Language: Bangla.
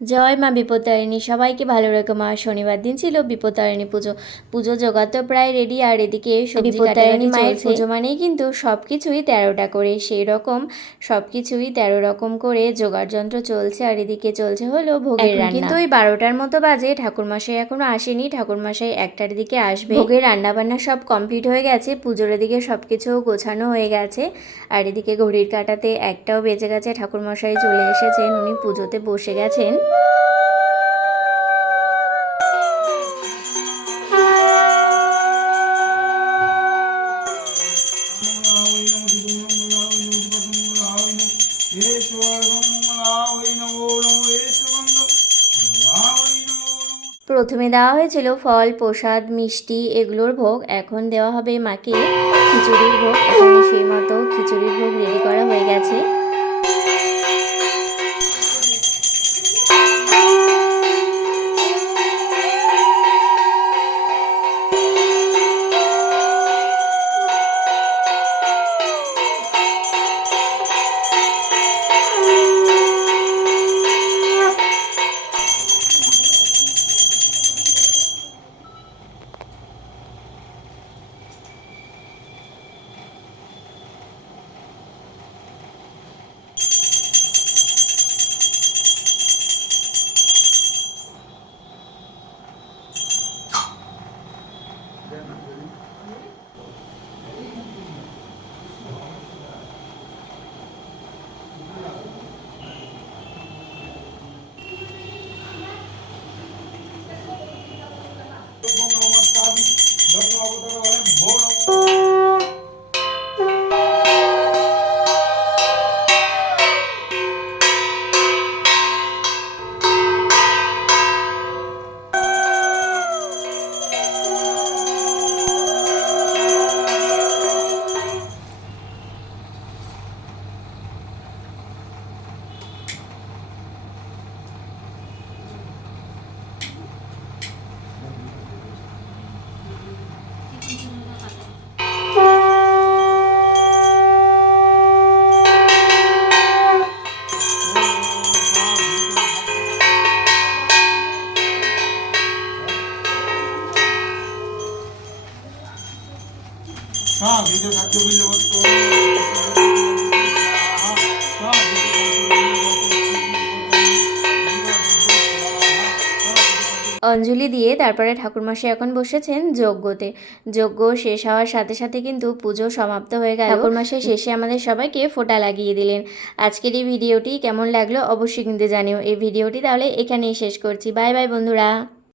জয় মা বিপত্তারিণী সবাইকে ভালো রেখো মা। শনিবার দিন ছিল বিপত্তারিণী পুজো। পুজো জোগাড় তো প্রায় রেডি আর এদিকে বিপত্তারিণী মায়ের পুজো মানেই কিন্তু সব কিছুই তেরোটা করে সেই রকম সব কিছুই তেরো রকম করে জোগাড় যন্ত্র চলছে আর এদিকে চলছে হলো ভোগের রান্না। কিন্তু ওই বারোটার মতো বাজে ঠাকুরমশাই এখনও আসেনি ঠাকুরমশাই একটার দিকে আসবে। ভোগের রান্না বান্না সব কমপ্লিট হয়ে গেছে পুজোর দিকে সব কিছু গোছানো হয়ে গেছে আর এদিকে ঘড়ির কাটাতে একটাও বেজে গেছে ঠাকুরমশাই চলে এসেছেন উনি পুজোতে বসে গেছেন। প্রথমে দেওয়া হয়েছিল ফল, প্রসাদ, মিষ্টি, এগুলোর ভোগ। এখন দেওয়া হবে মাকে খিচুড়ির ভোগ। এখানে সেই মতো খিচুড়ির ভোগ রেডি করা হয়ে গেছে। অঞ্জলি দিয়ে তারপরে ঠাকুরমশাই এখন বসেছেন যজ্ঞতে। যজ্ঞ শেষ হওয়ার সাথে সাথে কিন্তু পুজো সমাপ্ত হয়ে গেল। ঠাকুরমশাই শেষে আমাদের সবাইকে ফোঁটা লাগিয়ে দিলেন। আজকের এই ভিডিওটি কেমন লাগল অবশ্যই কিন্তু জানিও। এই ভিডিওটি তাহলে এখানেই শেষ করছি। বাই বাই বন্ধুরা।